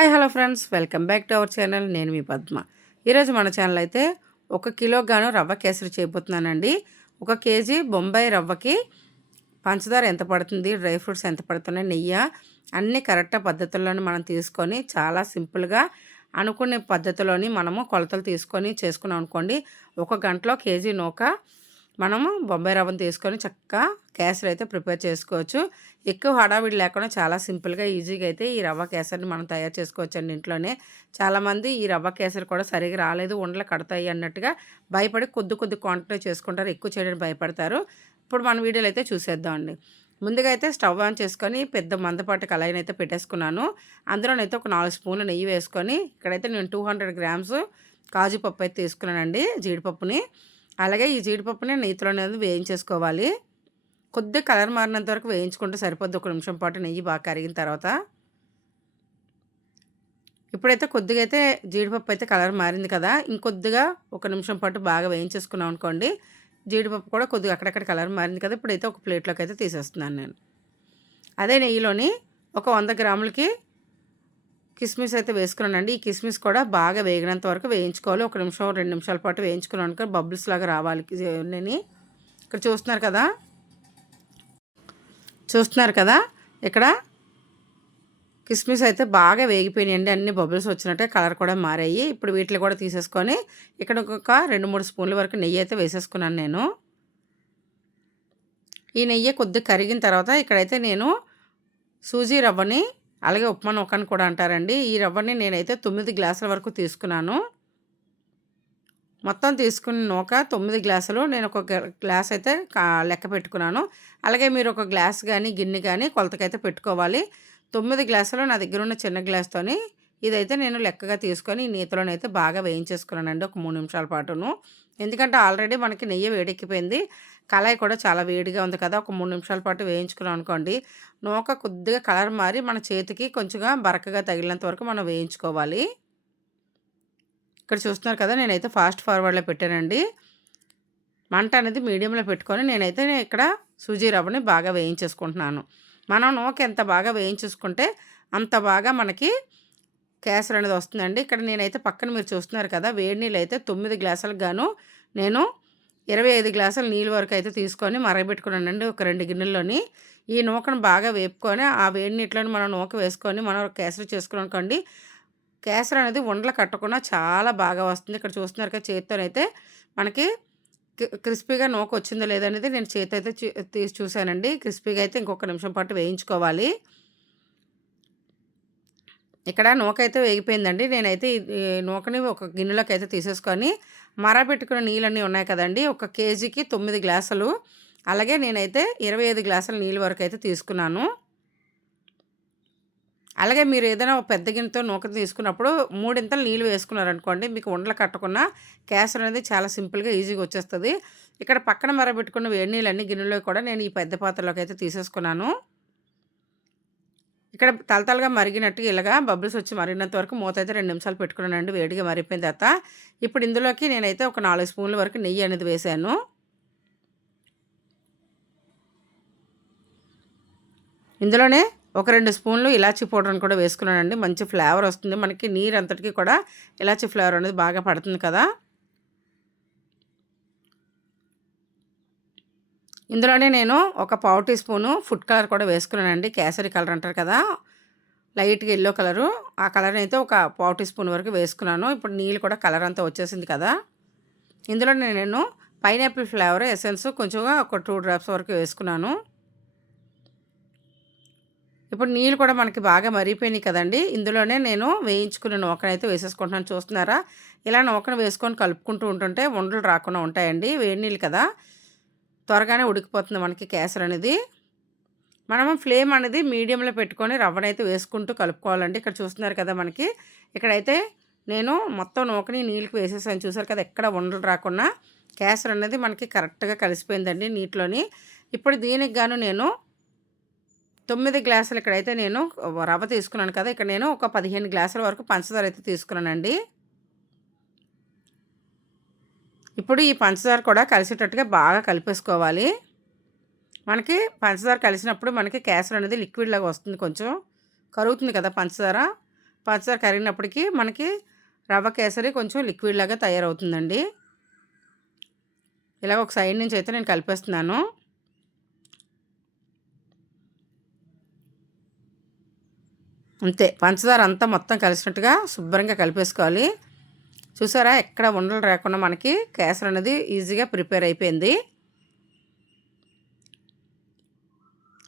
Hi hello friends. Welcome back to our channel. నేను మీ పద్మ. ఈరోజు మన ఛానల్ అయితే ఒక కిలోగాను రవ్వ కేసరి చేయబోతున్నానండి. ఒక కేజీ బొంబాయి రవ్వకి పంచదార ఎంత పడుతుంది డ్రై ఫ్రూట్స్ ఎంత పడుతున్నాయి నెయ్యి అన్ని కరెక్ట్ పద్ధతుల్లోనే మనం తీసుకొని చాలా సింపుల్గా అనుకునే పద్ధతిలోని మనము కొలతలు తీసుకొని చేసుకున్నాం అనుకోండి ఒక గంటలో కేజీ నూక మనము బొంబాయి రవ్వను తీసుకొని చక్కగా కేసరి అయితే ప్రిపేర్ చేసుకోవచ్చు. ఎక్కువ హడావిడి లేకుండా చాలా సింపుల్గా ఈజీగా అయితే ఈ రవ్వ కేసరిని మనం తయారు చేసుకోవచ్చు అండి ఇంట్లోనే. చాలామంది ఈ రవ్వ కేసరి కూడా సరిగా రాలేదు ఉండలు కడతాయి అన్నట్టుగా భయపడి కొద్ది కొద్ది క్వాంటిటీ చేసుకుంటారు. ఎక్కువ చేయడానికి భయపడతారు. ఇప్పుడు మన వీడియోలు అయితే చూసేద్దామండి ముందుగా అయితే స్టవ్ ఆన్ చేసుకొని పెద్ద మందపాటి కళాయిని అయితే పెట్టేసుకున్నాను. అందులోనైతే ఒక నాలుగు స్పూన్లు నెయ్యి వేసుకొని ఇక్కడైతే నేను టూ హండ్రెడ్ గ్రామ్స్ కాజు పప్పు అయితే తీసుకున్నానండి జీడిపప్పుని. అలాగే ఈ జీడిపప్పుని నెయ్యిలో అనేది వేయించేసుకోవాలి. కొద్దిగా కలర్ మారినంత వరకు వేయించుకుంటే సరిపోద్ది. ఒక నిమిషం పాటు నెయ్యి బాగా కరిగిన తర్వాత. ఇప్పుడైతే కొద్దిగా అయితే జీడిపప్పు అయితే కలర్ మారింది కదా. ఇంకొద్దిగా ఒక నిమిషం పాటు బాగా వేయించేసుకున్నాం అనుకోండి జీడిపప్పు కూడా కొద్దిగా అక్కడక్కడ కలర్ మారింది కదా. ఇప్పుడైతే ఒక ప్లేట్లోకి అయితే తీసేస్తున్నాను నేను. అదే నెయ్యిలోని ఒక వంద గ్రాములకి కిస్మిస్ అయితే వేసుకున్నానండి. ఈ కిస్మిస్ కూడా బాగా వేగినంత వరకు వేయించుకోవాలి. ఒక నిమిషం రెండు నిమిషాల పాటు వేయించుకున్నాను అనుకో బబుల్స్ లాగా రావాలి నేను. ఇక్కడ చూస్తున్నారు కదా? చూస్తున్నారు కదా? ఇక్కడ కిస్మిస్ అయితే బాగా వేగిపోయినాయండి. అన్ని బబుల్స్ వచ్చినట్టే కలర్ కూడా మారాయి. ఇప్పుడు వీటిని కూడా తీసేసుకొని ఇక్కడ ఒక రెండు మూడు స్పూన్ల వరకు నెయ్యి అయితే వేసేసుకున్నాను నేను. ఈ నెయ్యి కొద్దిగా కరిగిన తర్వాత ఇక్కడైతే నేను సూజీ రవ్వని అలాగే ఉప్మా నూకని కూడా అంటారండి. ఈ రవ్వని నేనైతే తొమ్మిది గ్లాసుల వరకు తీసుకున్నాను. మొత్తం తీసుకున్న నూక తొమ్మిది గ్లాసులు. నేను ఒక గ్లాస్ అయితే లెక్క పెట్టుకున్నాను. అలాగే మీరు ఒక గ్లాస్ కానీ గిన్నె కానీ కొలతకైతే పెట్టుకోవాలి. తొమ్మిది గ్లాసులు నా దగ్గర ఉన్న చిన్న గ్లాస్తోని ఇదైతే నేను లెక్కగా తీసుకొని ఈ నీతలోనైతే బాగా వేయించేసుకున్నానండి. ఒక మూడు నిమిషాల పాటును. ఎందుకంటే ఆల్రెడీ మనకి నెయ్యి వేడెక్కిపోయింది. కళాయి కూడా చాలా వేడిగా ఉంది కదా ఒక మూడు నిమిషాల పాటు వేయించుకున్నాం అనుకోండి. నూక కొద్దిగా కలర్ మారి మన చేతికి కొంచెంగా బరకగా తగిలినంత వరకు మనం వేయించుకోవాలి. ఇక్కడ చూస్తున్నారు కదా నేనైతే ఫాస్ట్ ఫార్వర్డ్లో పెట్టానండి. మంట అనేది మీడియంలో పెట్టుకొని నేనైతే ఇక్కడ సూజీ రవ్వని బాగా వేయించేసుకుంటున్నాను. మనం నూక ఎంత బాగా వేయించేసుకుంటే అంత బాగా మనకి కేసర్ అనేది వస్తుందండి. ఇక్కడ నేనైతే పక్కన మీరు చూస్తున్నారు కదా వేడి నీళ్ళు అయితే తొమ్మిది గ్లాసులకు గాను నేను ఇరవై ఐదు గ్లాసుల నీళ్ళు వరకు అయితే తీసుకొని మరగబెట్టుకున్నానండి ఒక రెండు గిన్నెల్లోని. ఈ నూకను బాగా వేపుకొని ఆ వేడి నీటిలోని మనం నూక వేసుకొని మనం కేసరి చేసుకున్నాం అనుకోండి కేసరి అనేది ఉండలు కట్టకుండా చాలా బాగా వస్తుంది. ఇక్కడ చూస్తున్నారు కదా చేతితోనైతే మనకి క్రిస్పీగా నూక వచ్చిందో లేదనేది నేను చేతి అయితే తీసి చూశానండి. క్రిస్పీగా అయితే ఇంకొక నిమిషం పాటు వేయించుకోవాలి. ఇక్కడ నూక అయితే వేగిపోయిందండి. నేనైతే ఈ నూకని ఒక గిన్నెలోకి అయితే తీసేసుకొని మరపెట్టుకున్న నీళ్ళన్నీ ఉన్నాయి కదండి. ఒక కేజీకి తొమ్మిది గ్లాసులు. అలాగే నేనైతే ఇరవై ఐదు గ్లాసుల నీళ్ళు వరకు అయితే తీసుకున్నాను. అలాగే మీరు ఏదైనా ఒక పెద్ద గిన్నెతో నూక తీసుకున్నప్పుడు మూడింతలు నీళ్ళు వేసుకున్నారనుకోండి మీకు ఉండలు కట్టకున్న క్యాసర్ అనేది చాలా సింపుల్గా ఈజీగా వచ్చేస్తుంది. ఇక్కడ పక్కన మరబెట్టుకున్న వేడి నీళ్ళు గిన్నెలో కూడా నేను ఈ పెద్ద పాత్రలోకి అయితే తీసేసుకున్నాను. ఇక్కడ తలతలగా మరిగినట్టు ఇలాగా బబుల్స్ వచ్చి మరిగినంత వరకు మూత అయితే రెండు నిమిషాలు పెట్టుకున్నానండి వేడిగా మరిగిపోయిన తర్వాత. ఇప్పుడు ఇందులోకి నేనైతే ఒక నాలుగు స్పూన్ల వరకు నెయ్యి అనేది వేసాను. ఇందులోనే ఒక రెండు స్పూన్లు ఇలాచీ పౌడర్ని కూడా వేసుకున్నానండి. మంచి ఫ్లేవర్ వస్తుంది. మనకి నీరు అంతటికీ కూడా ఇలాచీ ఫ్లేవర్ అనేది బాగా పడుతుంది కదా. ఇందులోనే నేను ఒక పావు టీ స్పూను ఫుడ్ కలర్ కూడా వేసుకున్నానండి. కేసరి కలర్ అంటారు కదా లైట్గా ఎల్లో కలరు. ఆ కలర్ అయితే ఒక పావు టీ స్పూన్ వరకు వేసుకున్నాను. ఇప్పుడు నీళ్ళు కూడా కలర్ అంతా వచ్చేసింది కదా. ఇందులో నేను పైనాపిల్ ఫ్లేవర్ ఎసెన్స్ కొంచెంగా ఒక టూ డ్రాప్స్ వరకు వేసుకున్నాను. ఇప్పుడు నీళ్ళు కూడా మనకి బాగా మరిగిపోయినాయి కదండి. ఇందులోనే నేను వేయించుకున్న నూకనైతే వేసేసుకుంటున్నాను. చూస్తున్నారా? ఇలా నూకను వేసుకొని కలుపుకుంటూ ఉంటుంటే ఉండలు రాకుండా ఉంటాయండి. వేడి నీళ్ళు కదా. త్వరగానే ఉడికిపోతుంది మనకి కేసర్ అనేది. మనము ఫ్లేమ్ అనేది మీడియంలో పెట్టుకొని రవ్వనైతే వేసుకుంటూ కలుపుకోవాలండి. ఇక్కడ చూస్తున్నారు కదా మనకి. ఇక్కడైతే నేను మొత్తం నూకని నీళ్ళకి వేసేసాను. చూసారు కదా ఎక్కడ ఉండలు రాకుండా కేసర్ అనేది మనకి కరెక్ట్గా కలిసిపోయిందండి నీటిలోని. ఇప్పుడు దీనికి గాను నేను తొమ్మిది గ్లాసులు ఇక్కడైతే నేను రవ్వ తీసుకున్నాను కదా. ఇక్కడ నేను ఒక పదిహేను గ్లాసుల వరకు పంచదార అయితే తీసుకున్నానండి. ఇప్పుడు ఈ పంచదార కూడా కలిసేటట్టుగా బాగా కలిపేసుకోవాలి. మనకి పంచదార కలిసినప్పుడు మనకి కేసర్ అనేది లిక్విడ్ లాగా వస్తుంది కొంచెం. కరుగుతుంది కదా పంచదార. పంచదార కరిగినప్పటికీ మనకి రవ్వ కేసరి కొంచెం లిక్విడ్ లాగా తయారవుతుందండి. ఇలాగ ఒక సైడ్ నుంచి అయితే నేను కలిపేస్తున్నాను. అంతే. పంచదార అంతా మొత్తం కలిసినట్టుగా శుభ్రంగా కలిపేసుకోవాలి. చూసారా? ఎక్కడ ఉండలు రాకుండా మనకి కేసరి అనేది ఈజీగా ప్రిపేర్ అయిపోయింది.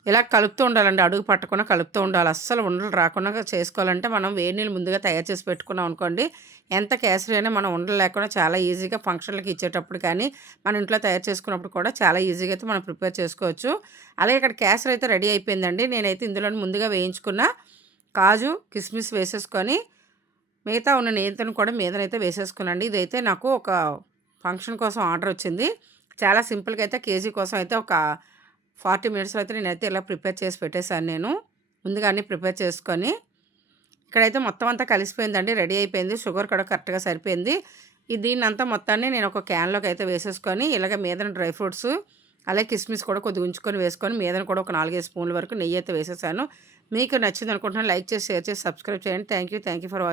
ఇలా కలుపుతూ ఉండాలండి. అడుగు పట్టకుండా కలుపుతూ ఉండాలి. అస్సలు ఉండలు రాకుండా చేసుకోవాలంటే మనం వేడి నీళ్ళు ముందుగా తయారు చేసి పెట్టుకున్నాం అనుకోండి ఎంత కేసరి అయినా మనం ఉండలు లేకుండా చాలా ఈజీగా ఫంక్షన్లకు ఇచ్చేటప్పుడు కానీ మన ఇంట్లో తయారు చేసుకున్నప్పుడు కూడా చాలా ఈజీగా అయితే మనం ప్రిపేర్ చేసుకోవచ్చు. అలాగే ఇక్కడ కేసరి అయితే రెడీ అయిపోయిందండి. నేనైతే ఇందులో ముందుగా వేయించుకున్న కాజు కిస్మిస్ వేసేసుకొని మిగతా ఉన్న నేతను కూడా మీదనైతే వేసేసుకున్నాండి ఇదైతే నాకు ఒక ఫంక్షన్ కోసం ఆర్డర్ వచ్చింది. చాలా సింపుల్గా అయితే కేజీ కోసం అయితే ఒక ఫార్టీ మినిట్స్లో అయితే నేనైతే ఇలా ప్రిపేర్ చేసి పెట్టేశాను నేను. ముందుగానే ప్రిపేర్ చేసుకొని ఇక్కడైతే మొత్తం అంతా కలిసిపోయిందండి. రెడీ అయిపోయింది. షుగర్ కూడా కరెక్ట్గా సరిపోయింది. ఈ దీన్ని అంతా మొత్తాన్ని నేను ఒక క్యాన్లోకి అయితే వేసేసుకొని ఇలాగ మీదన డ్రై ఫ్రూట్స్ అలాగే కిస్మిస్ కూడా కొద్దిగా ఉంచుకొని వేసుకొని మీదన కూడా ఒక నాలుగైదు స్పూన్ల వరకు నెయ్యి అయితే వేసేసాను. మీకు నచ్చింది అనుకుంటున్నాను లైక్ చేసి షేర్ చేసి సబ్స్క్రైబ్ చేయండి. Thank you thank you for watching